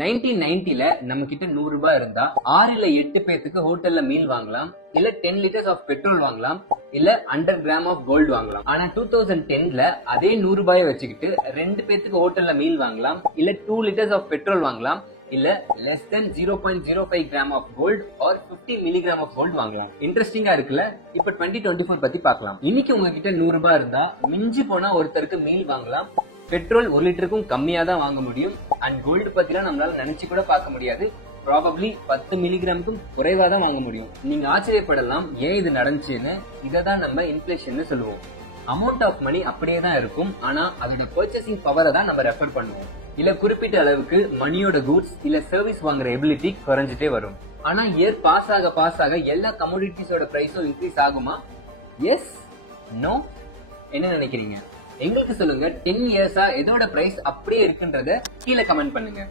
1990ல நம்ம கிட்ட 100 ரூபாய் இருந்தா 6 இல்ல 8 பேத்துக்கு ஹோட்டல்ல மீல் வாங்கலாம், இல்ல 10 லிட்டர்ஸ் ஆஃப் பெட்ரோல் வாங்கலாம், இல்ல 100 கிராம் ஆஃப் கோல்டு வாங்கலாம். ஆனா 2010ல அதே 100 ரூபாயை வச்சுக்கிட்டு 2 பேத்துக்கு ஹோட்டல்ல மீல் வாங்கலாம், இல்ல 2 லிட்டர்ஸ் ஆஃப் பெட்ரோல் வாங்கலாம், இல்ல less than 0.05 gram of gold or 50 milligram of gold வாங்கலாம். இன்ட்ரெஸ்டிங்கா இருக்குல்ல? இப்ப 2024 பத்தி பார்க்கலாம். இன்னைக்கு உங்ககிட்ட 100 ரூபாய் இருந்தா மிஞ்சி போனா ஒருத்தருக்கு மீல் வாங்கலாம், பெட்ரோல் 1 லிட்டருக்கும் கம்மியா தான் வாங்க முடியும், அண்ட் கோல்டு பத்திலாம் நம்மளால நினைச்சு கூட பார்க்க முடியாது. ப்ராபப்ளி 10 மில்லிகிராமுக்கும் குறைவா தான் வாங்க முடியும். நீங்க ஆச்சரியப்படலாம் ஏன் இது நடந்துச்சுன்னு. இததான் நம்ம இன்ஃபிளேஷன் சொல்லுவோம். அமௌண்ட் ஆஃப் மணி அப்படியே தான் இருக்கும், ஆனா அதோட பர்ச்சேசிங் பவரை தான் நம்ம ரெஃபர் பண்ணுவோம். இல்ல குறிப்பிட்ட அளவுக்கு மணியோட கூட்ஸ் இல்ல சர்வீஸ் வாங்குற எபிலிட்டி குறைஞ்சிட்டே வரும். ஆனா இயர் பாஸ் ஆக எல்லா கமோடிட்டிஸோட பிரைஸும் இன்க்ரீஸ் ஆகுமா? எஸ், நோ, என்ன நினைக்கிறீங்க? எங்களுக்கு சொல்லுங்க. 10 இயர்ஸா எதோட பிரைஸ் அப்படியே இருக்குன்றத கீழே கமெண்ட் பண்ணுங்க.